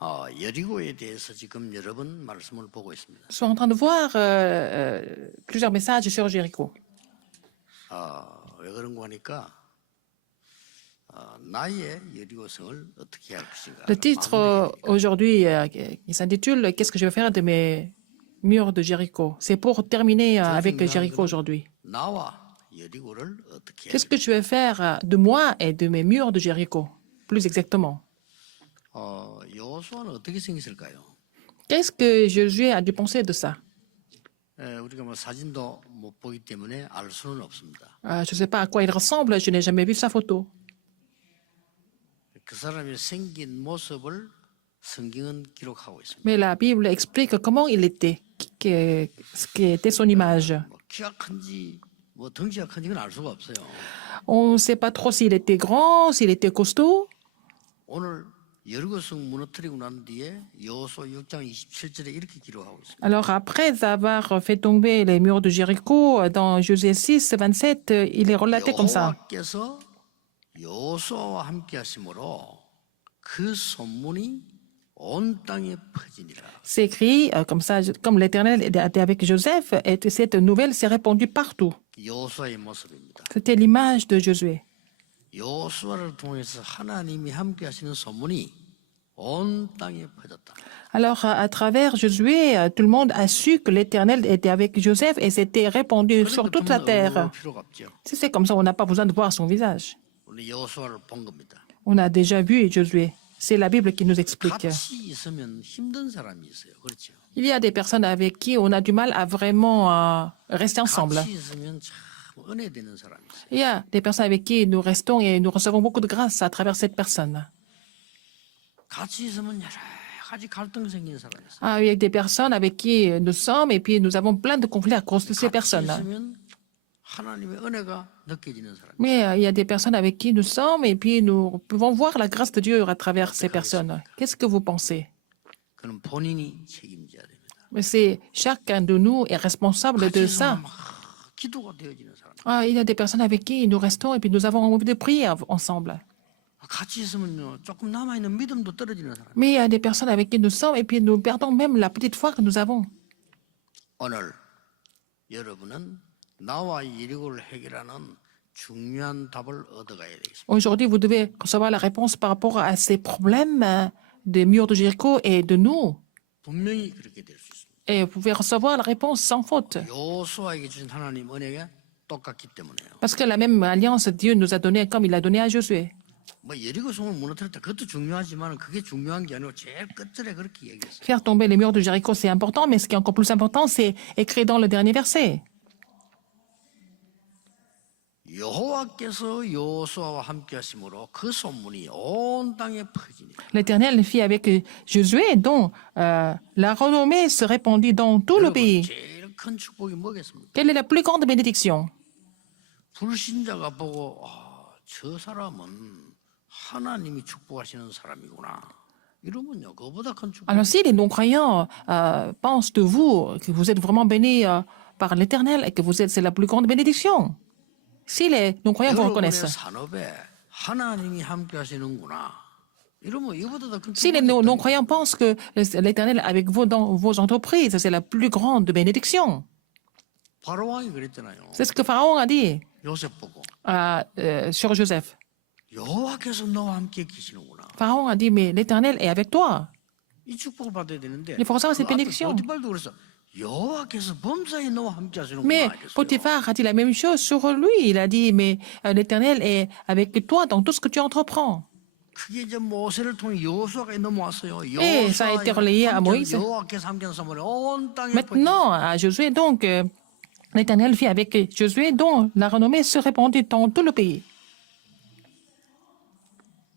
여리고에 대해서 지금 여러 번 말씀을 보고 있습니다. Nous sommes en train de voir plusieurs messages sur Jéricho. 왜 그런 거 하니까 나의 여리고성을 어떻게 할 것인가. Le titre aujourd'hui qui s'intitule Qu'est-ce que je vais faire de mes murs de Jéricho? C'est pour terminer avec Jéricho aujourd'hui. 나와 여리고를 어떻게 Qu'est-ce que je vais faire de moi et de mes murs de Jéricho? Plus exactement. 여호수아는 어떻게 생겼을까요? Qu'est-ce que Josué a dû penser de ça? 우리가 뭐 사진도 못 보기 때문에 알 수는 없습니다. Je ne sais pas à quoi il ressemble, je n'ai jamais vu sa photo. 그 사람이 생긴 모습을 성경은 기록하고 있습니다. Mais la Bible explique comment il était, ce qui était son image. 뭐 키가 큰지 뭐 덩치가 큰지 알 수가 없어요. On ne sait pas trop s'il était grand, s'il était costaud. 오늘 여리고성 무너뜨리고 난 뒤에 여호수아 6장 27절에 이렇게 기록하고 있습니다. Alors après avoir fait tomber les murs de Jéricho, dans Josué 6, 27, il est relaté comme ça. 여호와께서 여호수아와 함께 하심으로 그 소문이 온 땅에 퍼지니라. C'est écrit comme ça, comme l'Éternel était avec Joseph, et cette nouvelle s'est répandue partout. 여호수아의 모습입니다. C'était l'image de Josué. 여호수아를 통해서 하나님이 함께 하시는 소문이 온 땅에 퍼졌다. Alors, à travers Josué, tout le monde a su que l'Éternel était avec Joseph et s'était répandu sur toute la terre. 필요가 없죠. Si c'est comme ça, on n'a pas besoin de voir son visage. 우리 여호수아를 본 겁니다. On a déjà vu Josué. C'est la Bible qui nous explique. 같이 있으면 힘든 사람이 있어요. 그렇죠? Il y a des personnes avec qui on a du mal à vraiment rester ensemble. 같이 있으면 참 은혜 되는 사람이 있어요. Il y a des personnes avec qui nous restons et nous recevons beaucoup de grâce à travers cette personne. 같이 있으면 여러 가지 갈등 생기는 사람이 있어요. Il y a des personnes avec qui nous sommes et puis nous avons plein de conflits à cause de ces 같이 personnes. 있으면 하나님의 은혜가 느껴지는 사람이 있어요. Mais il y a des personnes avec qui nous sommes et puis nous pouvons voir la grâce de Dieu à travers ces personnes. Qu'est-ce que vous pensez? 그는 본인이 책임져야 됩니다. Mais c'est chacun de nous est responsable 같이 de 있으면 ça. 막 기도가 되어지는 사람. Il y a des personnes avec qui nous restons et puis nous avons envie de prier ensemble. 같이 있으면요 조금 남아 있는 믿음도 떨어지는 사람. Mais il y a des personnes avec qui nous sommes et puis nous perdons même la petite foi que nous avons. 오늘 여러분은 나와 여리고를 해결하는 중요한 답을 얻어가야 되겠습니다. Aujourd'hui, vous devez recevoir la réponse par rapport à ces problèmes des murs de Jéricho et de nous. 분명히 그렇게 될 수 있습니다. Et vous pouvez recevoir la réponse sans faute. 여호수아에게 주신 하나님 은혜가 똑같기 때문에요. Parce que la même alliance Dieu nous a donnée comme il a donné à Josué. 뭐 여리고성을 무너뜨렸다 그것도 중요하지만 그게 중요한 게 아니고 제일 끝절에 그렇게 얘기했어요. Faire tomber les murs de Jéricho, c'est important, mais ce qui est encore plus important, c'est écrit dans le dernier verset. 여호와께서 여호수아와 함께 하심으로 그 소문이 온 땅에 퍼지니라. L'Éternel fit avec Josué, dont la renommée se répandit dans tout le pays. 제일 큰 축복이 뭐겠습니까? Quelle est la plus grande bénédiction? 불신자가 보고 저 사람은 하나님이 축복하시는 사람이구나. 이러면요, 그보다 큰 축복. Alors, si les non-croyants pensent de vous que vous êtes vraiment bénis par l'Éternel et que c'est la plus grande bénédiction, si les non-croyants vous 여러분의 reconnaissent, 산업에 하나님이 함께 하시는구나. 이러면 이보다 더 큰 si les 축복이 non-croyants pensent que l'Éternel est avec vous dans vos entreprises, c'est la plus grande bénédiction. 바로 왕이 그랬잖아요. C'est ce que Pharaon a dit 요셉 보고 sur Joseph. 여호와께서 너와 함께 계시는구나. Pharaon a dit, mais l'Éternel est avec toi. 이 축복을 받아야 되는데. Il faut recevoir cette bénédiction. 보디발도 그랬어. 여호와께서 범사에 너와 함께 하시는구나. Mais 했어요. Potiphar a dit la même chose sur lui. Il a dit, mais l'Éternel est avec toi dans tout ce que tu entreprends. 그게 이제 모세를 통해 여호수아가 넘어왔어요. Et ça a été relayé à Moïse. 여호와께서 함께 하는 소문이 온 땅에 Maintenant, à Josué, donc, l'Éternel fit avec Josué, dont la renommée se répandit dans tout le pays.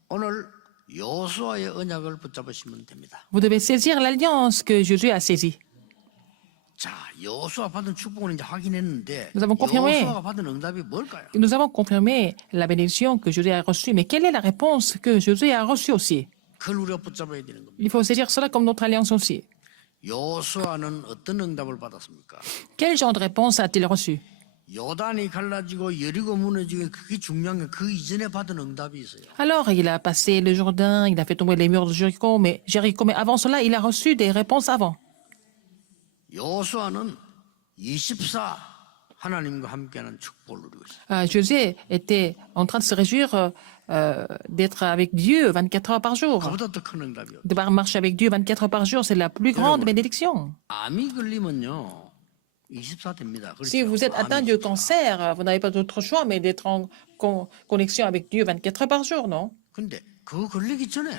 오늘 여호수아의 언약을 붙잡으시면 됩니다. Vous devez saisir l'alliance que Josué a saisie. 자, 여호수아 받은 축복은 이제 확인했는데 Nous avons confirmé. 여호수아가 받은 응답이 뭘까요? Nous avons confirmé la bénédiction que Josué a reçue, mais quelle est la réponse que Josué a reçue aussi? 그걸 우리가 붙잡아야 되는 겁니다. Il faut saisir cela comme notre alliance aussi. 여호수아는 어떤 응답을 받았습니까? Quel genre de réponse a-t-il reçu? 요단이 갈라지고 여리고 무너지고 그게 중요한 게 그 이전에 받은 응답이 있어요. Alors, il a passé le Jourdain, il a fait tomber les murs de Jéricho, mais avant cela, il a reçu des réponses avant. 여호수아는 24 하나님과 함께하는 축복을 누리고 있어요. Josué était en train de se réjouir d'être avec Dieu 24 heures par jour. 그보다 더 큰 응답이요. De marcher avec Dieu 24 heures par jour, c'est la plus grande bénédiction. 암이 걸리면요 24 됩니다. Si vous êtes atteint du cancer, vous n'avez pas d'autre choix mais d'être en connexion avec Dieu 24 heures par jour, non? 근데 그거 걸리기 전에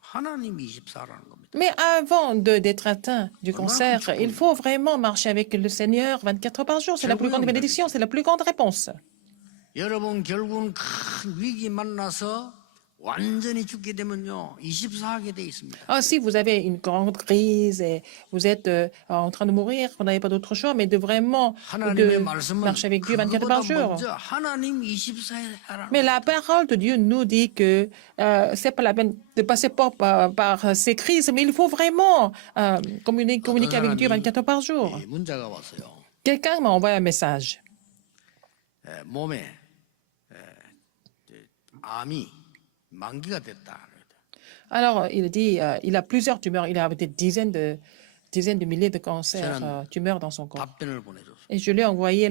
하나님이 24라는 겁니다. Mais avant d'être atteint du cancer, il faut vraiment marcher avec le Seigneur 24 heures par jour. C'est la plus grande bénédiction, c'est la plus grande réponse. 여러분 결국은 큰 위기 만나서 완전히 죽게 되면요 24 하게 돼 있습니다. Ah, si vous avez une grande crise et vous êtes en train de mourir, vous n'avez pas d'autre choix mais de vraiment 하나님의 말씀은 marcher avec Dieu 24 heures 그보다 par jour. 먼저 하나님 24에 하라. Mais la parole de Dieu nous dit que c'est pas la peine de passer par ces crises, mais il faut vraiment communiquer avec Dieu 24 heures par jour. 이 문자가 왔어요. Quelqu'un m'a envoyé un message. 몸에 암이 만기가 됐다. Alors, il dit, il a plusieurs tumeurs. Il a des dizaines de milliers de cancers, tumeurs dans son corps. 답변을 보내줬어. Et je lui ai envoyé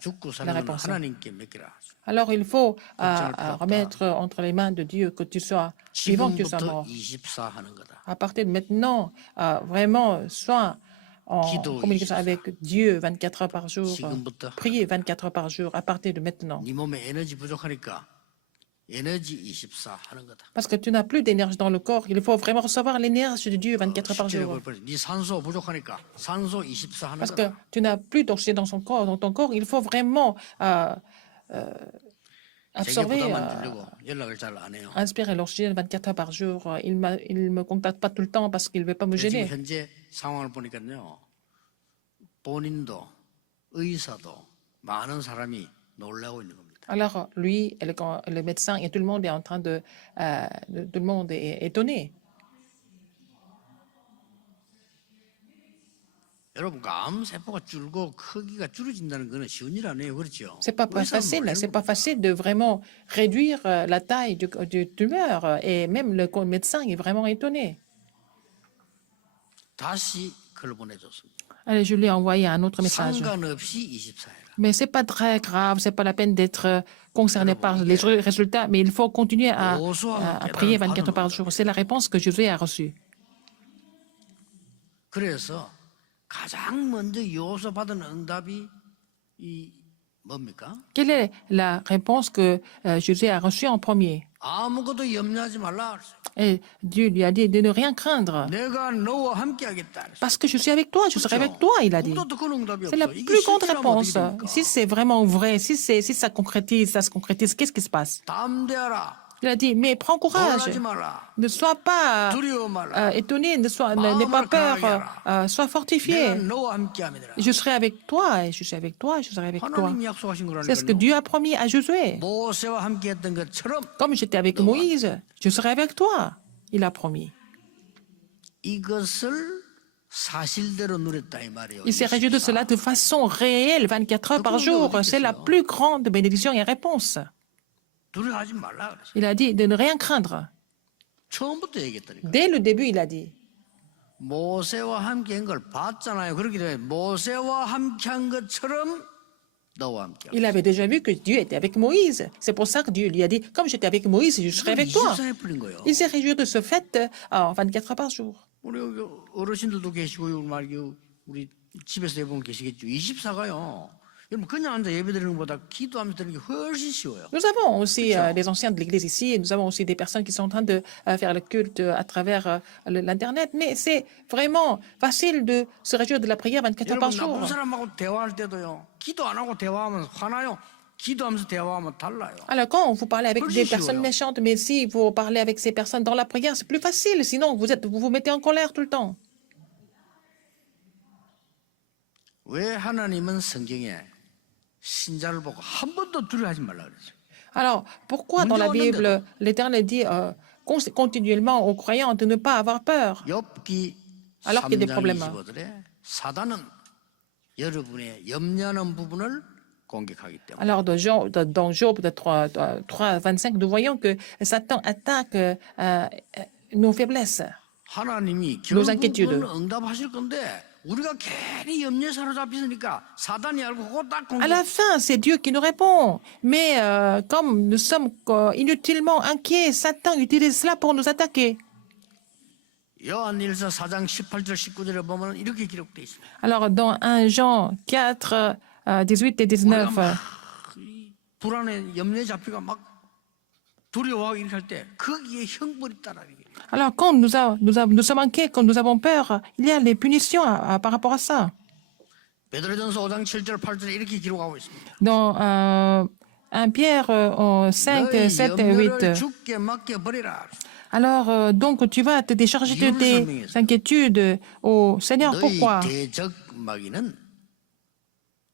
죽고 la 사는 건 réponse. 하나님께 맡기라. Alors, il faut remettre entre les mains de Dieu que tu sois vivant, que tu sois 지금부터 mort. 24 하는 거다. À partir de maintenant, vraiment, sois en communication avec Dieu 24 heures par jour. Priez 24 heures par jour à partir de maintenant. 네 몸에 에너지 부족하니까 에너지 24 하는 거다. Parce que tu n'as plus d'énergie dans le corps, il faut vraiment recevoir l'énergie de Dieu 24 heures par jour. 네 산소 부족하니까 산소 24 하는 Parce que 거다. tu n'as plus d'oxygène dans ton corps, il faut vraiment 제게 absorber, 부담 안 주려고 연락을 잘 안 해요. inspirer l'oxygène 24 heures par jour. Il me contacte pas tout le temps parce qu'il ne veut pas me 지금 gêner. 현재 상황을 보니까요. 본인도 의사도 많은 사람이 놀라고 있는 겁니다. Alors, lui, et le médecin et tout le monde est en train tout le monde est étonné. 여러분, 암 세포가 줄고 크기가 줄어진다는 거는 쉬운 일 아니에요, 그렇죠? C'est pas facile, c'est pas facile de vraiment réduire la taille du tumeur et même le médecin est vraiment étonné. 다시 그걸 보내줬습니다. Allez, je lui ai envoyé un autre message. 상관없이 24회라. Mais c'est pas très grave, c'est pas la peine d'être concerné par les résultats, mais il faut continuer à prier 24 heures par jour. C'est la réponse que Jésus a reçue. 그래서 가장 먼저 여호수아 받은 응답이 이 뭡니까? Quelle est la réponse que Jésus a reçue en premier? 아무것도 염려하지 말라 그랬어요. Et Dieu lui a dit de ne rien craindre. 내가 너와 함께하겠다 그랬어요. Parce que je suis avec toi, je serai avec toi, il a dit. 아무것도 큰 응답이 C'est la 없어. 이게 plus grande 실제라면 réponse. 어떻게 됩니까? Si c'est vraiment vrai, si ça se concrétise, qu'est-ce qui se passe? 담대하라. Il a dit, mais prends courage. 놀라지 마라. Ne sois pas 두려워 마라. étonné, n'aie pas peur, sois 내가 fortifié. 너와 함께함이라. Je serai avec toi, et je suis avec toi, et je serai avec toi. 하나님이 약속하신 C'est ce que 거라니까요. Dieu a promis à Josué. 모세와 함께했던 것처럼 Comme j'étais avec Moïse, je serai avec toi. Il a promis. 이것을 사실대로 누렸다 이 말이에요. Il s'est réjoui de cela de façon réelle, 24 heures par jour. C'est la plus grande bénédiction et réponse. 두려워하지 말라 그랬어요. Il a dit de ne rien craindre. 처음부터 얘기했다니까. Dès le début, il a dit. 모세와 함께한 걸 봤잖아요. 그렇기 때문에 모세와 함께한 것처럼 너와 함께. Il avait déjà vu que Dieu était avec Moïse. C'est pour ça que Dieu lui a dit, comme j'étais avec Moïse, je serai avec toi. 24에 풀린 거예요. Il s'est réjoui de ce fait en 24 heures par jour. 우리 여기 어르신들도 계시고 우리 집에서 대부분 계시겠죠. 24가요. 여러분 그냥 앉아 예배드리는 것보다 기도하면서 드리는 게 훨씬 쉬워요. Nous avons aussi des anciens de l'Église ici et nous avons aussi des personnes qui sont en train de faire le culte à travers l'Internet. Mais c'est vraiment facile de se réjouir de la prière 24 heures par 여러분 jour. 나쁜 사람하고 대화할 때도요. 기도 안 하고 대화하면 화나요. 기도하면서 대화하면 달라요. Alors quand vous parlez avec Plus des chiant, personnes alors. méchantes, mais si vous parlez avec ces personnes dans la prière, c'est plus facile. Sinon, vous vous mettez en colère tout le temps. 왜 하나님은 성경에 신자를 보고 한 번도 두려워하지 말라 그랬어요. Alors, pourquoi dans la Bible, l'Éternel dit continuellement aux croyants de ne pas avoir peur? 욥기 Alors qu'il y a des 3장 problèmes. 25절에 사단은 여러분의 염려하는 부분을 공격하기 때문에. Alors, dans Job 3, 25, nous voyons que Satan attaque nos faiblesses. 하나님이 nos 결국은 inquiétudes. 응답하실 건데 우리가 괜히 염려에 사로잡히니까 사단이 알고 그거 딱 À la 공격. fin, c'est Dieu qui nous répond. Mais comme nous sommes inutilement inquiets, Satan utilise cela pour nous attaquer. 요한일서 4장 18절 19절에 보면 이렇게 기록되어 있습니다. Alors, dans 1 Jean 4, 18 et 19, 불안에 염려에 잡히가 막 두려워하고 이렇게 할 때 거기에 형벌이 따라 이게. alors quand nous sommes inquiets, quand nous avons peur, il y a les punitions par rapport à ça. 베드로전서 5장 7절 8절에 이렇게 기록하고 있습니다. Dans 1 Pierre 5, 너희 7 et 염려를 8. 주께 맡겨 버리라. Alors, donc, tu vas te décharger de tes inquiétudes au Seigneur. 너희 Pourquoi? 대적 마귀는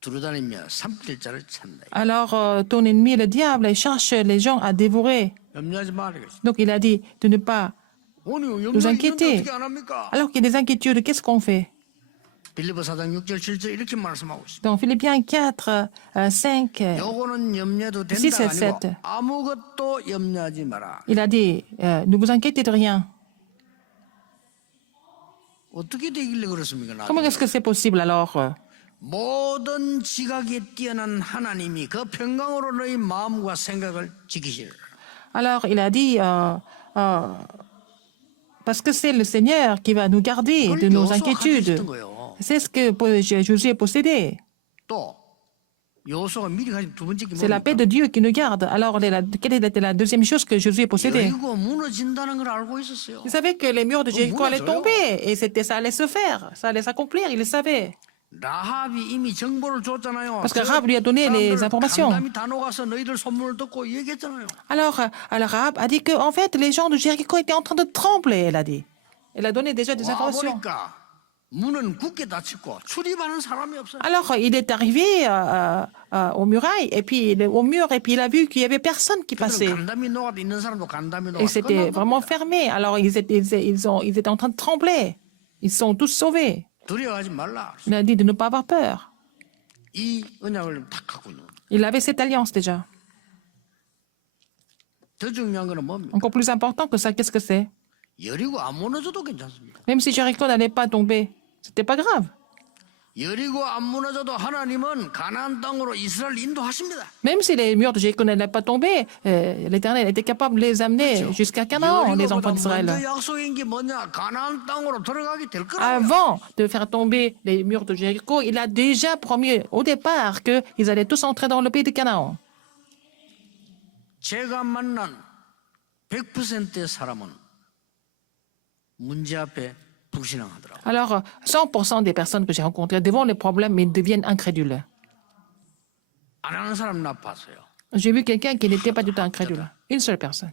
두루다니며 삼킬 자를 찾는다. Alors, ton ennemi, le diable, il cherche les gens à dévorer. 염려하지 말아야겠어. Donc, il a dit de ne pas 오늘 nous 염려 있는데 inquiéter. 어떻게 안 합니까? Alors qu'il y a des inquiétudes, qu'est-ce qu'on fait? 빌립보 4장 6절 7절 이렇게 말씀하고 있습니다. Dans Philippiens 4, 5, 요거는 염려도 Si, 된다가 c'est 아니고 sept. 아무것도 염려하지 마라. il a dit, ne vous inquiétez de rien. 어떻게 되길래 그렇습니까? Comment est-ce que c'est possible alors? 모든 지각에 뛰어난 하나님이 그 평강으로 너희 마음과 생각을 지키시리라. Alors, il a dit, parce que c'est le Seigneur qui va nous garder de 그걸 nos 요소화하셨던 inquiétudes. 거예요. C'est ce que Josué possédait. 또 요소가 미리 가진 두 번째 게 C'est la paix de 뭡니까? Dieu qui nous garde. Alors, quelle était la deuxième chose que Josué possédait? 여리고 무너진다는 걸 알고 있었어요. Il savait que les murs de Jéricho allaient tomber et ça allait se faire, ça allait s'accomplir, il le savait. 라합이 이미 정보를 줬잖아요. Parce que Rahab lui a donné les informations. 간담이 다 녹아서 너희들 소문을 듣고 얘기했잖아요. Alors Rahab a dit que, en fait, les gens de Jéricho étaient en train de trembler, elle a dit. Elle a donné déjà des 와 informations. 보니까 문은 굳게 닫히고 출입하는 사람이 없어요. Alors, il est arrivé aux murailles, et puis au mur, et puis il a vu qu'il y avait personne qui passait. 그들은 간담이 녹아도 있는 사람도 간담이 Et 녹아서 c'était 끝난 vraiment 겁니다. fermé. Alors, ils étaient en train de trembler. Ils sont tous sauvés. 두려워하지 말라. Il a dit de ne pas avoir peur. 이 언약을 딱 갖고 있는. Il avait cette alliance déjà. 더 중요한 거는 뭡니까? Encore plus important que ça, qu'est-ce que c'est? 여리고 안 무너져도 괜찮습니다. Même si Jéricho n'allait pas tomber, c'était pas grave. 여리고 안 무너져도 하나님은 가나안 땅으로 이스라엘 인도하십니다. Même si les murs de Jéricho n'allaient pas tomber, l'Éternel était capable de les amener jusqu'à Canaan, les enfants 여리고보다 d'Israël. 먼저 약속인 게 뭐냐? 가나안 땅으로 들어가게 될 거라고요. Avant de faire tomber les murs de Jéricho, il a déjà promis au départ qu'ils allaient tous entrer dans le pays de Canaan. 제가 만난 100%의 사람은 문제 앞에 불신앙하더라고요. Alors, 100% des personnes que j'ai rencontrées devant les problèmes, ils deviennent incrédules. 안 하는 사람 나빴어요. J'ai vu quelqu'un qui n'était pas du tout incrédule. Une seule personne.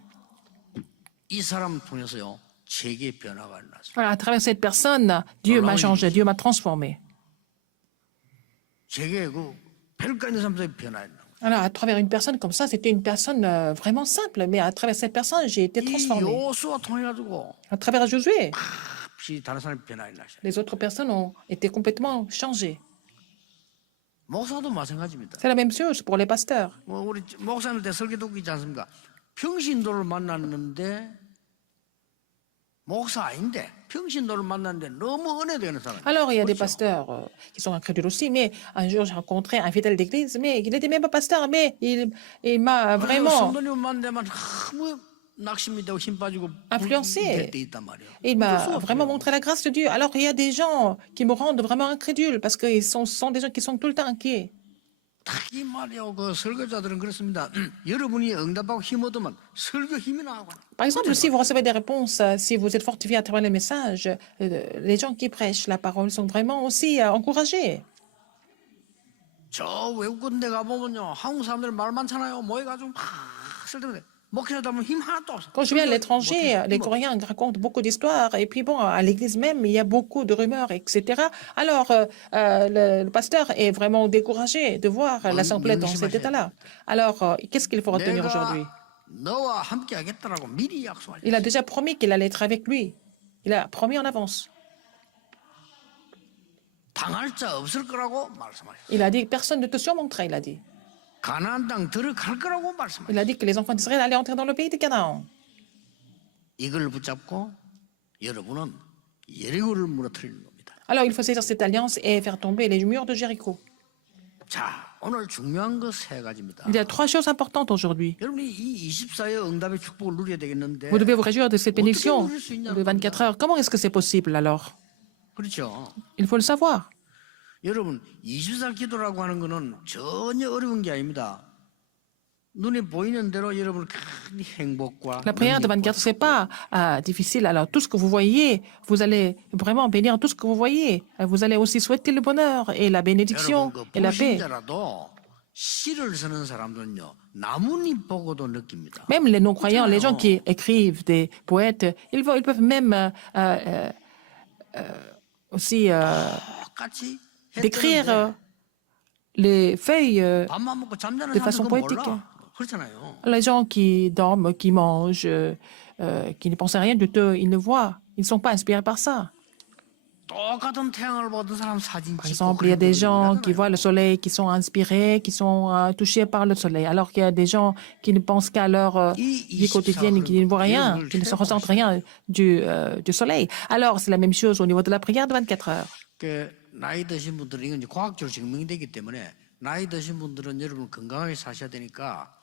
이 사람 통해서요 세계의 변화가 일어났어요. Voilà, à travers cette personne, Dieu m'a changé, Dieu m'a transformé. 세계 그 별가 있는 사람들이 변화했나. Alors, à travers une personne comme ça, c'était une personne vraiment simple, mais à travers cette personne, j'ai été 이 transformé. 요수와 통해 가지고 À travers Josué, 다른 사람이 변화했나. les autres personnes ont été complètement changées. 목사도 마찬가지입니다. C'est la même chose pour les pasteurs. 뭐 우리 목사님 때 설교 듣고 있지 않습니까? 평신도를 만났는데 목사 아닌데 평신도를 만났는데 너무 은혜되는 사람. Alors, il y a des pasteurs qui sont incrédules aussi, mais un jour, j'ai rencontré un fidèle d'église, mais il n'était même pas pasteur, mais il m'a vraiment 성도님 만나면 너무 낙심이 되고 힘 빠지고 influencé. 될 때 있단 말이에요. Il m'a vraiment montré la grâce de Dieu. Alors, il y a des gens qui me rendent vraiment incrédule parce que sont des gens qui sont tout le temps inquiets. 특히 말이요, 그 설교자들은 그렇습니다. 여러분이 응답하고 힘 얻으면 설교 힘이 나고. Par exemple, si vous recevez des réponses, si vous êtes fortifié à travers les messages, les gens qui prêchent la parole sont vraiment aussi encouragés. 저 외국 데 가보면요, 한국 사람들 말 많잖아요. 모여가지고 막 설득해. 목회하다 보면 힘 하나도 없어. Quand je viens à l'étranger, les Coréens racontent beaucoup d'histoires. Et puis bon, à l'église même, il y a beaucoup de rumeurs, etc. Alors, le pasteur est vraiment découragé de voir l'Assemblée dans cet état-là. Alors, qu'est-ce qu'il faut retenir aujourd'hui? 너와 함께 하겠다라고 미리 약속하셨어요. Il a déjà promis qu'il allait être avec lui. Il a promis en avance. 당할 자 없을 거라고 말씀하셨어요. Il a dit que personne ne te surmonterait, il a dit. 가나안 땅 들어갈 거라고 Il 말씀하셨어요. a dit que les enfants d'Israël allaient entrer dans le pays de Canaan. 이걸 붙잡고 여러분은 예리고를 무너뜨리는 겁니다. Alors il faut saisir cette alliance et faire tomber les murs de Jéricho. 자, 오늘 중요한 거 세 가지입니다. Il y a trois choses importantes aujourd'hui. 여러분이 이 24의 응답의 축복을 누려야 되겠는데 Vous devez vous réjouir de cette 어떻게 bénédiction 누릴 수 있냐는 de 24 heures. Comment est-ce que c'est possible alors? 그렇죠. Il faut le savoir. 여러분 24 기도라고 하는 거는 전혀 어려운 게 아닙니다. 눈에 보이는 대로 여러분 큰 행복과 La prière de 24, c'est pas difficile. Alors, tout ce que vous voyez, vous allez vraiment bénir tout ce que vous voyez. Vous allez aussi souhaiter le bonheur et la bénédiction 여러분 그 et la paix. 불신자라도 시를 쓰는 사람들은요 나뭇잎 보고도 느낍니다. Même les non-croyants, les gens qui écrivent des poètes, ils peuvent même aussi 똑같이 décrire 했는데 les feuilles. 밥만 먹고 잠자는 de façon 사람들은 poétique. 몰라. 그렇잖아요. Les gens qui dorment, qui mangent, qui ne pensent à rien du tout, ils ne voient. Ils ne sont pas inspirés par ça. 똑같은 태양을 보던 사람 사진 Par 찍고 exemple, il y a des gens qui 그러잖아요. voient le soleil, qui sont inspirés, qui sont touchés par le soleil, alors qu'il y a des gens qui ne pensent qu'à leur vie quotidienne, qui ne voient rien, qui ne se ressentent rien du soleil. Alors, c'est la même chose au niveau de la prière de 24 heures. 그 나이 드신 분들은 이건 이제 과학적으로 증명되기 때문에 나이 드신 분들은 여러분 건강하게 사셔야 되니까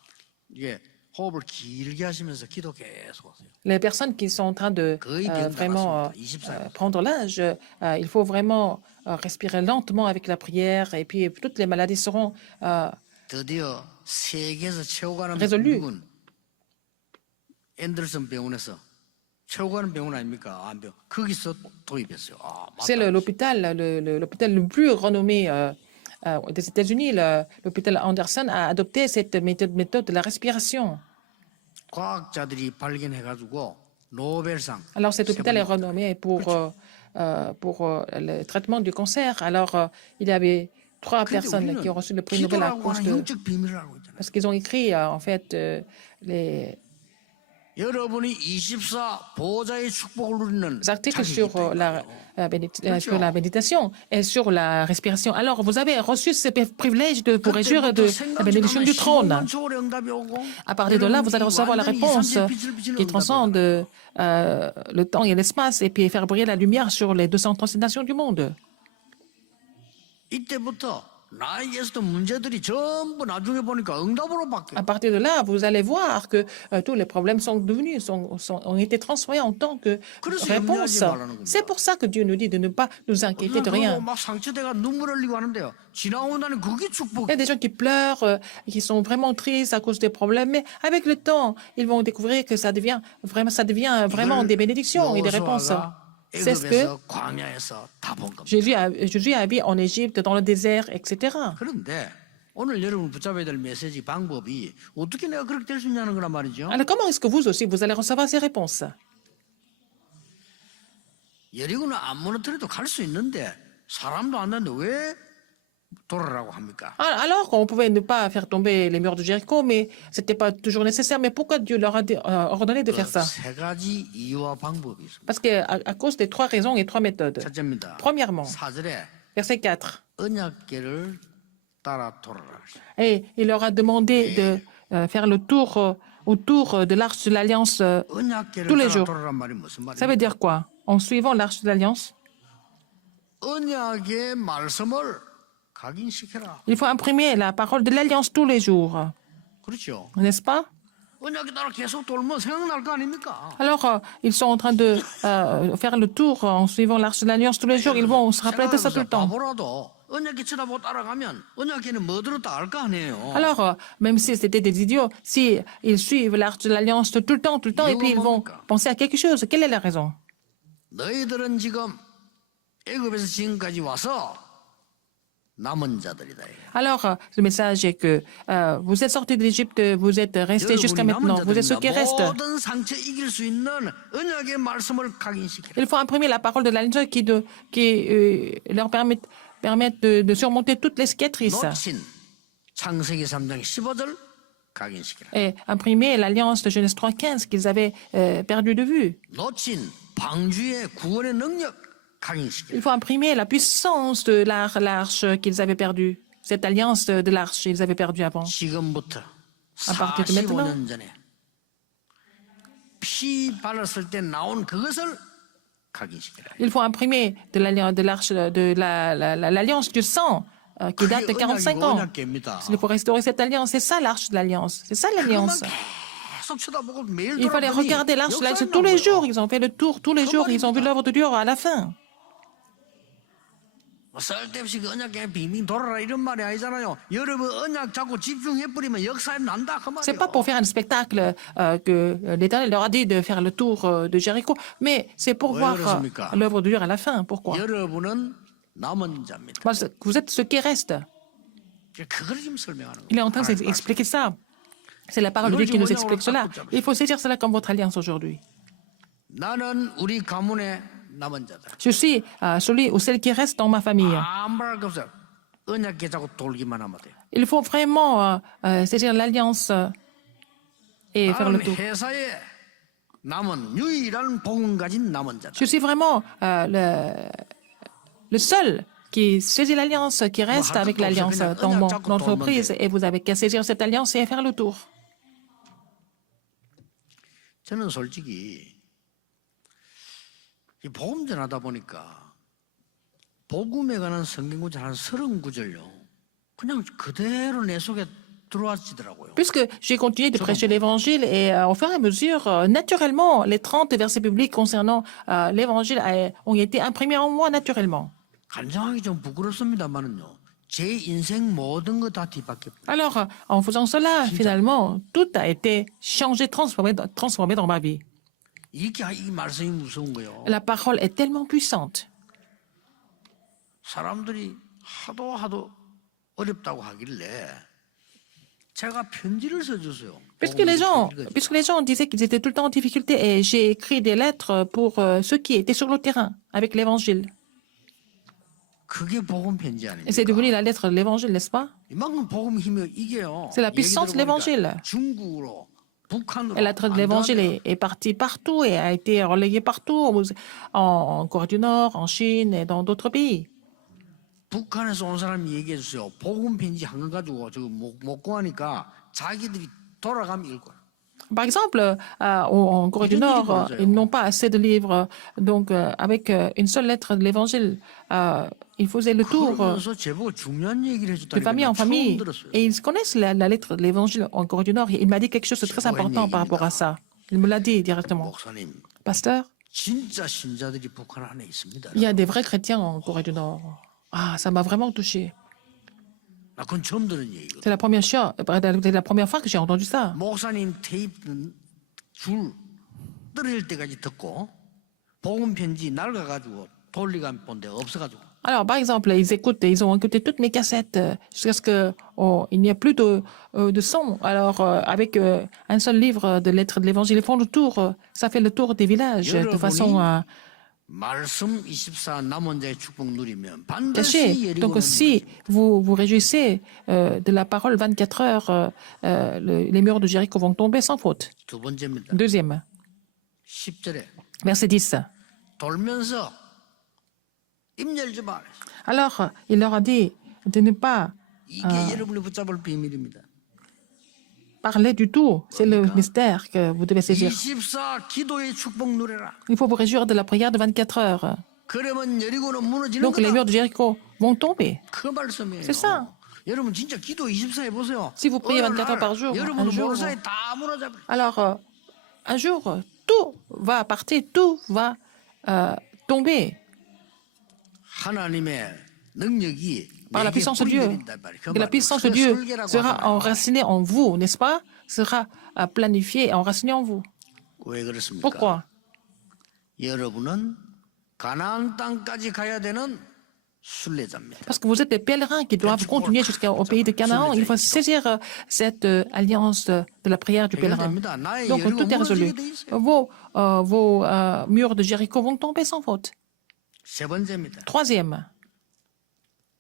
이게 호흡을 길게 하시면서 기도 계속 하세요. Les personnes qui sont en train de 거의 vraiment 병 prendre l'âge, il faut vraiment respirer lentement avec la prière et puis toutes les maladies seront 드디어 세계에서 최고 가는 Résolu. 미국은 앤더슨 병원에서 최고 가는 병원 아닙니까? 암병 거기서 도입했어요. 아, 맞다. C'est l'hôpital le plus renommé des États-Unis. L'hôpital Anderson a adopté cette méthode de la respiration. 과학자들이 발견해가지고 노벨상. Alors cet hôpital est 세 번 renommé pour le traitement du cancer. Alors il y avait 3 근데 personnes 우리는 qui ont reçu le prix Nobel à 기도라고 cause 하는 de... 영적 비밀을 알고 있잖아요. Parce qu'ils ont écrit en fait les 여러분이 24 보좌의 축복을 누리는 articles 자격이 sur 있다니까요. sur la méditation et sur la respiration. Alors, vous avez reçu ce privilège de vous réjouir de la bénédiction du trône. À partir de là, vous allez recevoir la réponse qui transcende le temps et l'espace et puis faire briller la lumière sur les 236 nations du monde. 이때부터 나에게서도 문제들이 전부 나중에 보니까 응답으로 바뀌어요. À partir de là, vous allez voir que tous les problèmes sont devenus, ont été transformés en tant que 그래서 réponse. 염려하지 말라는 겁니다. C'est pour ça que Dieu nous dit de ne pas nous inquiéter de rien. 막 상처대가 눈물 흘리고 하는데요. 지나고 나니 그게 Il 축복. y a des gens qui pleurent, qui sont vraiment tristes à cause des problèmes, mais avec le temps, ils vont découvrir que ça devient vraiment des bénédictions et des réponses. C'est ce que 애굽에서 광야에서 다 본 겁니다. Jésus a vu en Égypte, dans le désert, etc. 그런데 오늘 여러분 붙잡아야 될 메시지 방법이 어떻게 내가 그렇게 될 수 있냐는 거란 말이죠. Alors comment est-ce que vous aussi, vous allez recevoir ces réponses? 여리고는 안 무너뜨려도 갈 수 있는데 사람도 안 되는데 왜 돌아라고 합니까? Alors on pouvait ne pas faire tomber les murs de Jéricho, mais ce n'était pas toujours nécessaire. Mais pourquoi Dieu leur a ordonné de faire ça? 세 가지 이유와 방법이 있습니다. Parce qu'à cause des 3 raisons et 3 méthodes. 첫째입니다. Premièrement, 4절에 verset 4. 언약궤를 따라 돌아라. Et il leur a demandé de faire le tour autour de l'arche de l'Alliance 언약궤를 tous les 따라 jours. 돌아란 말이 무슨 Ça veut 말이에요? dire quoi? En suivant l'arche de l'Alliance, 언약의 말씀을 각인시켜라. il faut imprimer la parole de l'Alliance tous les jours. 그렇죠. N'est-ce pas? 언약에 따라 계속 돌면 생각날 거 아닙니까? Alors, ils sont en train de faire le tour en suivant l'arche de l'Alliance tous les jours. Ils vont se rappeler de ça tout le temps. 바보라도 언약궤 쳐다보고 따라가면 언약궤는 뭐 들었다 알 거 아니에요. Alors, même si c'était des idiots, si ils suivent l'arche de l'Alliance tout le temps, et puis ils vont penser à quelque chose, quelle est la raison? 너희들은 지금 애굽에서 지금까지 와서 남은 자들이다. Alors, le message est que vous êtes sortis d'Égypte, vous êtes restés jusqu'à maintenant, vous êtes ceux qui restent. 모든 상처 이길 수 있는 언약의 말씀을 각인시켜라. Il faut imprimer la parole de l'Alliance qui leur permettent de surmonter toutes les cicatrices. 놓친 창세기 3장 15절 각인시켜라. Et imprimer l'Alliance de Genèse 3.15 qu'ils avaient perdu de vue. 놓친 방주의 구원의 능력 각인시켜요. Il faut imprimer la puissance de l'arche qu'ils avaient perdue. Cette alliance de l'arche, ils avaient perdu avant. 지금부터 À partir de maintenant, 45년 전에 피 발랐을 때 나온 그것을 각인시켜라. il faut imprimer de l'arche de l'alliance du sang qui date de 45 ans. 언약계입니다. Il faut restaurer cette alliance. C'est ça l'arche de l'alliance. C'est ça l'alliance. 계속 쳐다보고 매일 Il fallait 돌아보니 regarder l'arche de l'alliance 역사를 tous les 나온 jours. 거예요. Ils ont fait le tour tous les jours. Ils ont vu l'œuvre de Dieu à la fin. 뭐 쓸데없이 그 언약계 빙빙 돌아라 이런 말이 아니잖아요. 여러분 언약 잡고 집중해 버리면 역사에 난다 그 C'est pas 말이에요. pour faire un spectacle que l'Éternel leur a dit de faire le tour de Jéricho, mais c'est pour Ouais, voir 그렇습니까? l'œuvre de Dieu à la fin. Pourquoi? 여러분은 남은 자입니다. Parce que vous êtes ce qui reste. 그걸 지금 설명하는 거예요. Il est en train 하나님 d'expliquer ça. C'est la parole de Dieu qui nous explique cela. Il faut saisir cela comme votre alliance aujourd'hui. 나는 우리 가문의 남은 자다. Je suis celui ou celle qui reste dans ma famille. 아무 말할 거 없어요. 언약계 잡고 돌기만 하면 돼요. Il faut vraiment saisir l'alliance et faire le 나는 tour. 회사에 남은 유일한 복음 가진 남은 자다. Je suis vraiment le seul qui saisit l'alliance, qui reste avec l'alliance dans mon entreprise. Et vous avez qu'à saisir cette alliance et faire le tour. 저는 솔직히 이 복음 전하다 보니까 복음에 관한 성경 구절 한 30구절요. 그냥 그대로 내 속에 들어와지더라고요. Puisque j'ai continué de prêcher l'évangile et au fur et à mesure, naturellement, les 30 versets bibliques concernant l'évangile ont été imprimés en moi naturellement. 간증하기 좀 부끄럽습니다만은요. 제 인생 모든 거 다 뒤바뀌었어요. Alors, en faisant cela, finalement, tout a été changé, transformé dans ma vie. 이게 이 말씀이 무서운 거예요. La parole est tellement puissante. 사람들이 하도 어렵다고 하길래 제가 편지를 써줬어요. Puisque les gens disaient qu'ils étaient tout le temps en difficulté, et j'ai écrit des lettres pour ceux qui étaient sur le terrain avec l'évangile. 그게 복음 편지 Et c'est 아닙니까? devenu la lettre de l'évangile, n'est-ce pas? 이만큼 복음 힘이 이게요. C'est la puissance de l'évangile. 중국으로, 북한으로, Et la lettre de l'évangile est partie partout et a été relayée partout, en Corée du Nord, en Chine et dans d'autres pays. 북한에서 온 사람이 얘기해 주세요. 복음 편지 한 권 가지고 저거 못 구하니까 자기들이 돌아가면 읽어요. Par exemple, en Corée du Nord, ils n'ont pas assez de livres. Donc, avec une seule lettre de l'évangile, ils faisaient le tour 그러면서 제보고 중요한 얘기를 de famille 해줬다니까 en 처음 famille. 들었어요. Et ils connaissent la lettre de l'évangile en Corée du Nord. Il m'a dit quelque chose de très important par rapport à ça. Il me l'a dit directement. 목사님, Pasteur, 진짜 신자들이 북한 안에 있습니다. il y a des vrais chrétiens en Corée du Nord. Ah, ça m'a vraiment touché. 나 그건 처음 들은 얘기거든. C'est la première fois que j'ai entendu ça. 목사님 테이프 줄 떨어질 때까지 듣고 복음 편지 낡아가지고 돌리가 본 데가 없어가지고 Alors, par exemple, ils ont écouté toutes mes cassettes jusqu'à ce qu'il n'y ait plus de son. Alors, avec un seul livre de lettres de l'Évangile, ils font le tour. Ça fait le tour des villages de façon 말씀 24 남은 자의 축복 누리면 cachée. 반드시 Donc, 예리고는 si vous vous réjouissez de la parole 24 heures, les murs de Jéricho vont tomber sans faute. 두 번째입니다. Deuxième, 10절에 verset 10. 돌면서 입 열지 마. Alors, il leur a dit de ne pas 이게 여러분이 붙잡을 비밀입니다. parler du tout. C'est le mystère que vous devez saisir. 24 기도의 축복 누려라. Il faut vous réjouir de la prière de 24 heures. 그러면 여리고는 무너지는 Donc, les 거다. murs de Jéricho vont tomber. 그 말씀이에요. C'est ça. 여러분 진짜 기도 24 해보세요. Si vous priez 24 heures par jour, 여러분 un jour, 모르는 사이 다 무너져. alors un jour, tout va partir, tout va tomber 하나님의 능력이 par la 내게 puissance de Dieu. 뿌리내린단 말이에요. 그 Que la 말은 puissance de Dieu 설계라고 sera 하잖아요. enracinée en vous, n'est-ce pas? Sera planifiée et enracinée en vous. 왜 그렇습니까? Pourquoi? 여러분은 가나안 땅까지 가야 되는 순례자입니다. Parce que vous êtes des pèlerins qui doivent continuer jusqu'au pays de Canaan. Il faut saisir cette alliance de la prière du pèlerin. 해결됩니다. 나의 Donc, 여리고 tout est résolu. 무너지게 돼 있어요. Vos murs de Jéricho vont tomber sans faute. 세 번째입니다. Troisième,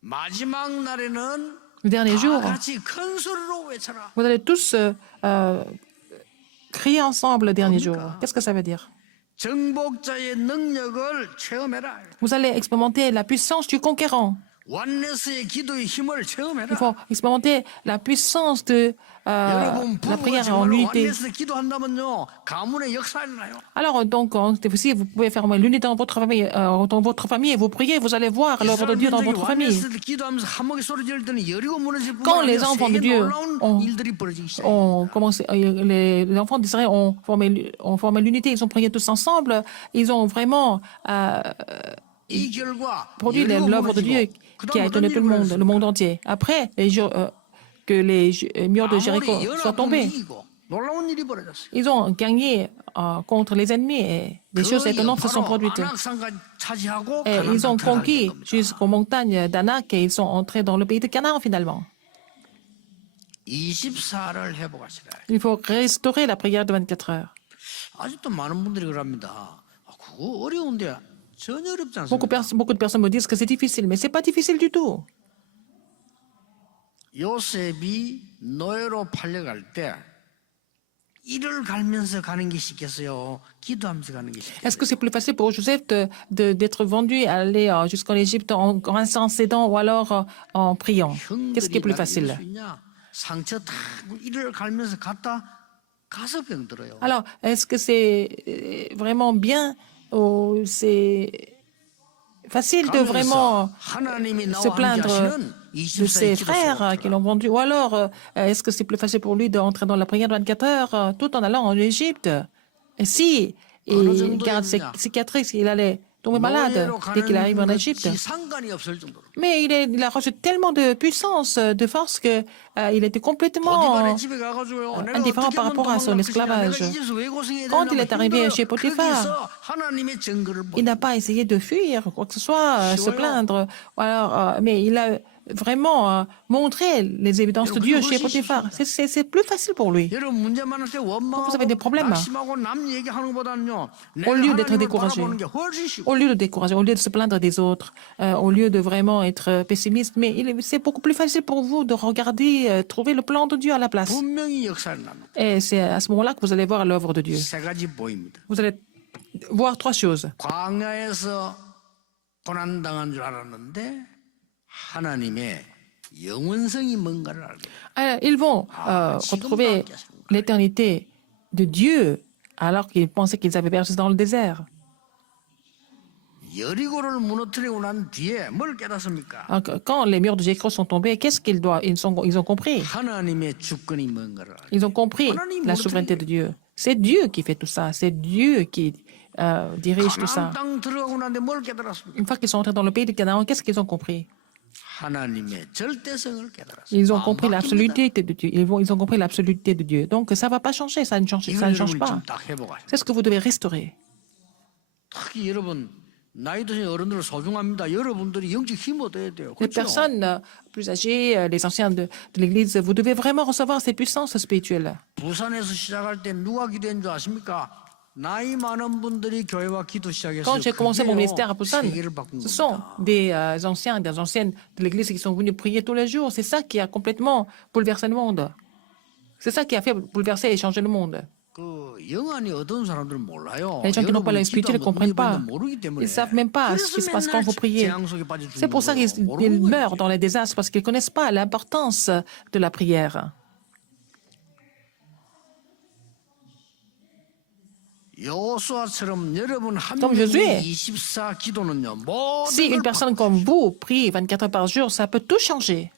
마지막 날에는 le dernier 다 jour, 같이 큰 소리로 외쳐라. vous allez tous crier ensemble le dernier jour. Qu'est-ce que ça veut dire? 정복자의 능력을 체험해라. Vous allez expérimenter la puissance du conquérant. 원네스의 기도의 힘을 Il 체험해라. faut expérimenter la puissance de 여러분 la 부부가 prière en 정말로 unité. 원네스 기도한다면요 가문의 역사 일어나요. Alors, donc, si vous pouvez faire l'unité dans votre famille et vous priez, vous allez voir l'œuvre de Dieu dans votre famille. 원네스 기도하면서 한목에 소리 지를 때는 여리고 무너질 Quand 뿐만 les 아니라 enfants de 세계 Dieu 놀라운 일들이 벌어지기 시작해요. ont commencé, les enfants d'Israël ont formé l'unité, ils ont prié tous ensemble, ils ont vraiment 이 결과 produit 여리고 l'œuvre de Dieu 무너지고 qui a 그다음 étonné 어떤 tout 일이 le 벌어졌어요? monde entier. Après, que les murs de Jéricho 아모리 soient 연합군이 tombés, 이기고 놀라운 일이 벌어졌어요. ils ont gagné contre les ennemis et des choses étonnantes se sont produites. 안악산까지 차지하고 Et ils ont 가나안 땅 conquis 들어가게 된 겁니다. jusqu'aux montagnes d'Anak et ils sont entrés dans le pays de Canaan finalement. 24를 회복하시라. Il faut restaurer la prière de 24 heures. 아직도 많은 분들이 그럽니다. 그거 어려운데 전혀 어렵지 Beaucoup, 않습니다. beaucoup de personnes me disent que c'est difficile, mais c'est pas difficile du tout. 요셉이 노예로 팔려갈 때 이를 갈면서 가는 게 쉽겠어요? 기도하면서 가는 게 쉽겠어요? Est-ce que c'est plus facile pour Joseph d'être vendu, aller jusqu'en Égypte en grinçant ses dents ou alors en priant? Qu'est-ce qui est 형들이 plus 이럴 facile? 수 있냐? 상처 다 이를 갈면서 갔다 가서 병들어요. Alors, est-ce que c'est vraiment bien ou c'est facile de vraiment 하나님이 se 나와 함께 plaindre 하시는 de 24의 ses 기도 frères qui l'ont vendu? Ou alors, est-ce que c'est plus facile pour lui d'entrer dans la prière de 24 heures tout en allant en Égypte? Et si il garde ses cicatrices, il allait tomber malade dès qu'il arrive en Égypte. 상관이 없을 정도로. Mais il a reçu tellement de puissance, de force, que il était complètement 보디발의 집에 가가지고요. 내가 indifférent 어떻게 par 하면 rapport à son 도망갈 것이냐, esclavage. 내가 이제서 왜 고생해야 Quand il 되나 est arrivé 힘들어요. chez Potiphar, 거기서 하나님의 증거를 il n'a 보여요. pas essayé de fuir, quoi que ce soit, se Sure. plaindre. Ou alors, mais il a vraiment montré les évidences de Dieu chez Potiphar. C'est plus facile pour lui. 여러분 문제 많을 때 원망하고 Vous avez des problèmes. 낙심하고 남 얘기하는 것보다는요. 내가 Au lieu d'être 하나님을 découragé, 바라보는 게 훨씬 쉽고. au lieu de décourager, au lieu de se plaindre des autres, au lieu de vraiment être pessimiste, mais c'est beaucoup plus facile pour vous de regarder, trouver le plan de Dieu à la place. 분명히 역사를 나눕니다. Et c'est à ce moment-là que vous allez voir l'œuvre de Dieu. 세 가지 보입니다. Vous allez voir trois choses. 광야에서 고난당한 줄 알았는데 하나님의 영원성이 뭔가를 알게 돼요. Ils vont retrouver l'éternité de Dieu alors qu'ils pensaient qu'ils avaient perdu dans le désert. 여리고를 무너뜨리고 난 뒤에 뭘 깨닫습니까? Alors, quand les murs de Jéricho sont tombés, qu'est-ce ils ont compris? 하나님의 주권이 뭔가를 알게 돼요. Ils ont compris la souveraineté de Dieu. C'est Dieu qui fait tout ça. C'est Dieu qui dirige tout ça. 가나안 땅 들어가고 난데 뭘 깨달았습니까? Une fois qu'ils sont entrés dans le pays de Canaan, qu'est-ce qu'ils ont compris? 하나님의 절대성을 깨달았어요. Ils ont compris 안 바뀝니다. l'absoluté de Dieu. Ils ont compris l'absoluté de Dieu. Donc ça ne va pas changer, ça ne change 이걸 pas. 여러분이 좀 딱 회복하셔야 C'est ce que vous devez restaurer. 특히 여러분 나이 드신 어른들은 소중합니다. 여러분들이 영적 힘 얻어야 돼요. Les 그렇죠? personnes plus âgées, les anciens de l'Église, vous devez vraiment recevoir ces puissances spirituelles. 부산에서 시작할 때 누가 기도한 줄 아십니까? 나이 많은 분들이 교회와 기도 시작했어요. Quand j'ai commencé mon ministère à Busan, 세계를 바꾼 ce sont 겁니다. des anciens, des anciennes de l'Église qui sont venus prier tous les jours. C'est ça qui a complètement bouleversé le monde. C'est ça qui a fait bouleverser et changer le monde. 그 영안이 어떤 사람들은 몰라요. Les gens qui n'ont pas 여러분이 l'esprit ne 기도하면 comprennent pas. 어떻게 모르기 때문에. Ils ne savent même pas ce qui se passe quand vous priez. 재앙 속에 빠져 C'est 죽는 pour ça 거예요. qu'ils 모르는 meurent 거예요. dans les désastres, parce qu'ils ne connaissent pas l'importance de la prière. 여호수아처럼 여러분 한 Comme 명이 Josué. 24 기도는요. 모든 Si une 걸 personne comme vous prie 24 heures par jour, ça peut tout changer.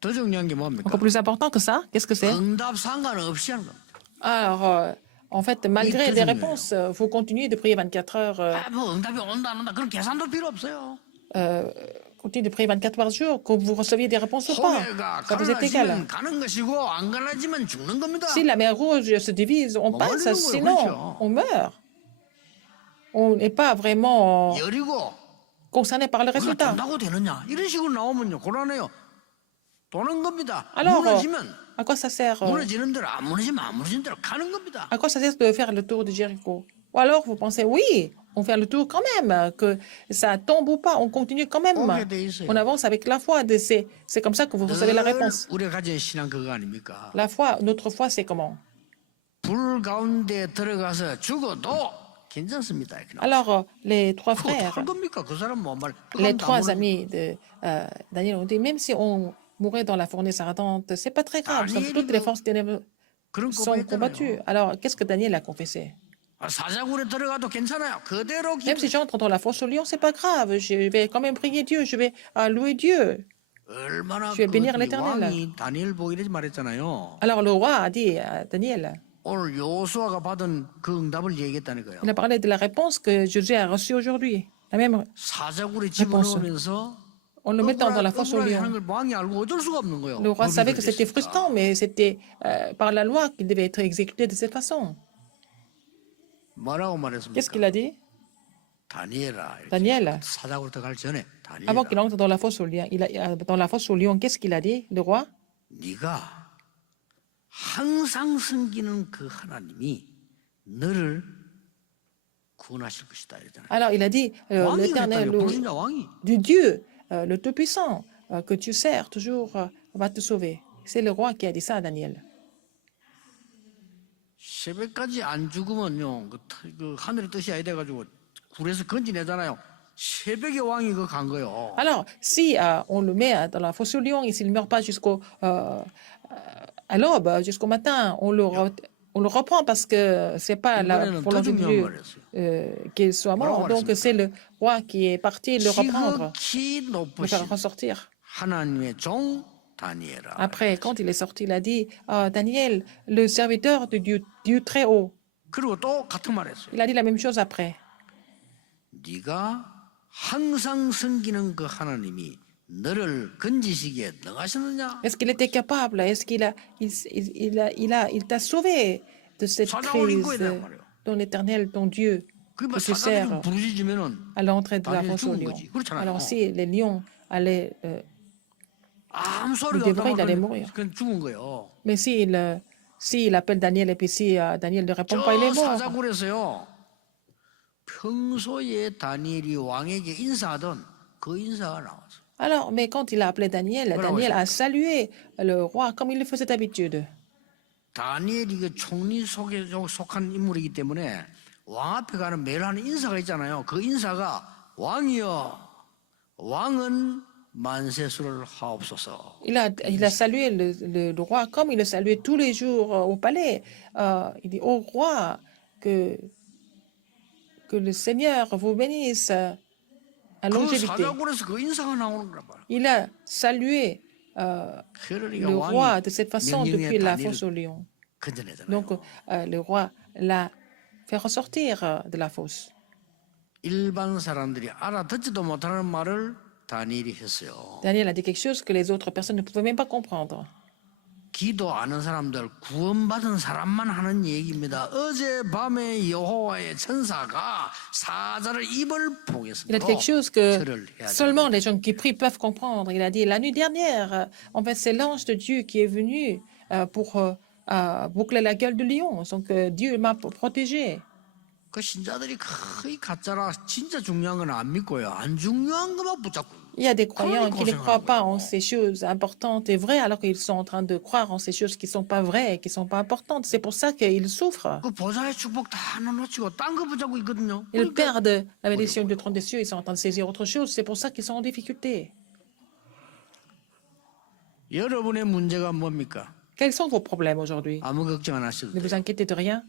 더 중요한 게 뭡니까? Encore plus important que ça, qu'est-ce que c'est? 응답 상관없이 하는 겁니다. Alors, en fait, malgré que les je réponses, vous continuez de prier 24 heures. 뭐 응답이 온다 안 온다 그런 계산도 필요 없어요. Continuez de prier 24 par jour, que vous receviez des réponses ou pas. 홍해가 Ça vous est égal. 갈라지면 가는 것이고 안 갈라지면 죽는 겁니다. Si la mer rouge se divise, on passe, morir는 거예요, sinon 그렇죠. on meurt. On n'est pas vraiment 여리고 concerné par le 우리가 résultat. 돈다고 되느냐 이런 식으로 나오면요 곤란해요. 도는 겁니다. Alors, 무너지면 à quoi ça sert 무너지는 대로 안 무너지면 안 무너지는 대로 가는 겁니다. À quoi ça sert de faire le tour de Jéricho? Ou alors vous pensez, oui, on fait le tour quand même, que ça tombe ou pas, on continue quand même. 오게 돼 있어요. On avance avec la foi. C'est comme ça que vous recevez la 늘 réponse. 우리가 가진 신앙 그거 아닙니까? La foi, notre foi, c'est comment? 불 가운데 들어가서 죽어도 괜찮습니다. Alors, les trois 그거 frères, 어떡할 겁니까? 그 사람 뭐 말. les trois amis de Daniel ont dit, même si on mourait dans la fournaise ardente, c'est pas très grave. Toutes les forces ténébreuses 그런 sont combattues. 고백했잖아요. Alors, qu'est-ce que Daniel a confessé? 사자굴에 들어가도 괜찮아요. 그대로 Même si j'entre dans la fosse au lion, c'est pas grave. Je vais quand même prier Dieu. Je vais louer Dieu. 얼마나 Je vais bénir l'Éternel. 왕이 다니엘 보고 이러지 말했잖아요. Alors, le roi a dit à Daniel, 오늘 요수아가 받은 그 응답을 얘기했다니까요. il a parlé de la réponse que Josué a reçue aujourd'hui. La même, 사자굴에 집어넣으면서 en le mettant dans la fosse au 억울하게 lion. 하는 걸 왕이 알고 어쩔 수가 없는 거예요. Le roi 법이 savait que 그렇게 c'était 했으니까. frustrant, mais c'était par la loi qu'il devait être exécuté de cette façon. 뭐라고 Qu'est-ce qu'il 말했습니까? a dit? 다니엘아. 이렇게 Daniel, 사자굴에 들어갈 전에 avant 다니엘아. qu'il entre dans la fosse au lion, dans la fosse au lion, qu'est-ce qu'il a dit, le roi? 네가 항상 섬기는 그 하나님이 너를 구원하실 것이다 이러잖아요. Alors, il a dit, 왕이 l'Éternel, 그랬다니요. 불신자 왕이. du Dieu, le Tout-Puissant, que tu sers toujours, va te sauver. C'est le roi qui a dit ça à Daniel. 새벽까지 안 죽으면요, 그 하늘의 뜻이 아니다 해가지고 굴에서 건지내잖아요. 새벽에 왕이 그 간 거요. Alors, si on le met dans la fosse au lion et s'il ne meurt pas à l'aube, jusqu'au matin, on le reprend parce que c'est pas la 이번에는 더 volonté de 중요한 Dieu 말 했어요. qu'il soit mort. Donc, c'est le roi qui est parti le reprendre, 지극히 le 높으신 faire ressortir. 하나님의 종 다니엘아. Après, quand il est sorti, il a dit, Daniel, le serviteur de Dieu très haut. 그리고 또 같은 말 했어요. Il a dit la même chose après. 네가 항상 섬기는 그 하나님이 너를 건지시기에 능하셨느냐? Est-ce qu'il était capable? Est-ce il t'a sauvé de cette crise dont l'Éternel, ton Dieu, 그 que tu sers 사자들이 부르짖으면은 à l'entrée de la 다니엘 fosse aux 죽은 lions? 거지. 그렇잖아요. Alors, si les lions allaient. 아무 소리가 devrait, il allait mourir. 그냥 죽은 거예요. Mais s'il appelle Daniel et puis si Daniel ne répond pas, il est 저 mort. 사자굴에서요. 평소에 다니엘이 왕에게 인사하던 그 인사가 나왔어. Alors, mais quand il a appelé Daniel, Daniel a salué le roi comme il le faisait d'habitude. 다니엘이 그 총리 속에 속한 인물이기 때문에 왕 앞에 가는 매일 하는 인사가 있잖아요. 그 인사가 왕이여, 왕은 만세수를 하옵소서. Il a salué le roi comme il le saluait tous les jours au palais. Il dit au roi que le Seigneur vous bénisse à 그 longévité. 사자굴에서 그 인사가 나오는 거란 말이야. Il a salué 그러니까 le 왕이 roi de cette façon 명령에 depuis la 다니엘을 fosse au lion. 건져내잖아요. Donc, le roi l'a fait ressortir de la fosse. 일반 사람들이 알아듣지도 못하는 말을 다니엘이 했어요. Daniel a dit quelque chose que les autres personnes ne pouvaient même pas comprendre. 기도 아는 사람들, 구원받은 사람만 하는 얘기입니다. 어젯밤에 여호와의 천사가 사자를 입을 보겠습니다. Il a dit quelque chose que seulement les gens qui prient peuvent comprendre. Il a dit, la nuit dernière, en fait, c'est l'ange de Dieu qui est venu pour boucler la gueule du lion. Donc, Dieu m'a protégé. 그 신자들이 거의 가짜라 진짜 중요한 건 안 믿고요. 안 중요한 것만 붙잡고. Il y a des croyants qui ne croient pas en ces choses importantes et vraies, alors qu'ils sont en train de croire en ces choses qui ne sont pas vraies, qui ne sont pas importantes. C'est pour ça qu'ils souffrent. 그 보좌의 축복 다 놓치고 딴 거 붙잡고 있거든요. Ils perdent la bénédiction du trône des cieux, ils sont en train de saisir autre chose. C'est pour ça qu'ils sont en difficulté. 여러분의 문제가 뭡니까? Quels sont vos problèmes aujourd'hui? 아무 걱정 안 하셔도 Ne 돼요. vous inquiétez de rien.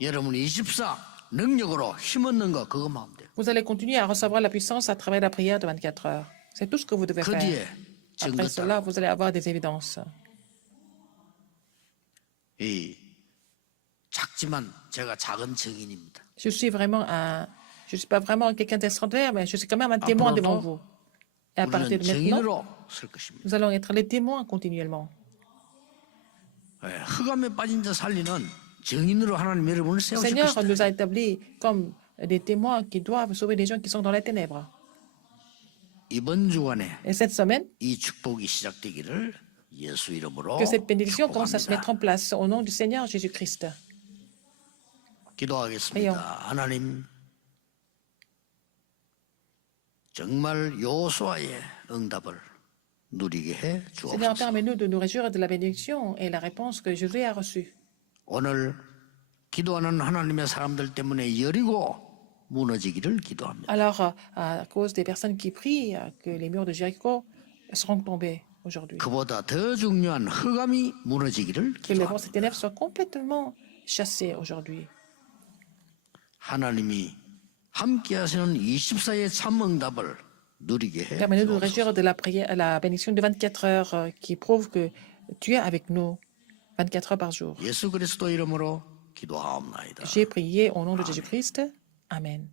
여러분이 24 능력으로 힘없는 거 그것만 하면 돼요. Vous allez continuer à recevoir la puissance à travers la prière de 24 heures. C'est tout ce que vous devez 그 faire. 뒤에 Après 증거 cela, 따라. vous allez avoir des évidences. 이 작지만 제가 작은 증인입니다. Je suis pas vraiment quelqu'un d'extraordinaire, mais je suis quand même un témoin devant vous. Et à partir 우리는 de maintenant, 증인으로 설 것입니다. nous allons être les témoins continuellement. 예, 흑암에 빠진 자 살리는 증인으로 하나님 여러분을 Le 세우실 Seigneur 것이다. nous a établis comme des témoins qui doivent sauver les gens qui sont dans les ténèbres. 이번 주간에 Et cette semaine, 이 축복이 시작되기를 예수 이름으로 que cette bénédiction commence à se mettre 축복합니다. en place au nom du Seigneur Jésus-Christ. 기도하겠습니다. 하나님 정말 요수아의 응답을 누리게 해 Seigneur, 주옵소서. permets-nous de nous réjouir de la bénédiction et la réponse que Jésus a reçue. 오늘 기도하는 하나님의 사람들 때문에 여리고 무너지기를 기도합니다. Alors, à cause des personnes qui prient, que les murs de Jéricho seront tombés aujourd'hui. 그보다 더 중요한 흑암이 무너지기를 Que les 기도합니다. forces ténèbres soient complètement chassées aujourd'hui. 하나님이 함께 하시는 24의 참 응답을 누리게 해 Permets-nous de nous 주옵소서. réjouir de la prière, la bénédiction de 24 heures qui prouve que tu es avec nous 24 heures par jour. 예수 그리스도 이름으로 기도하옵나이다. J'ai prié au nom de Jésus-Christ. Amen.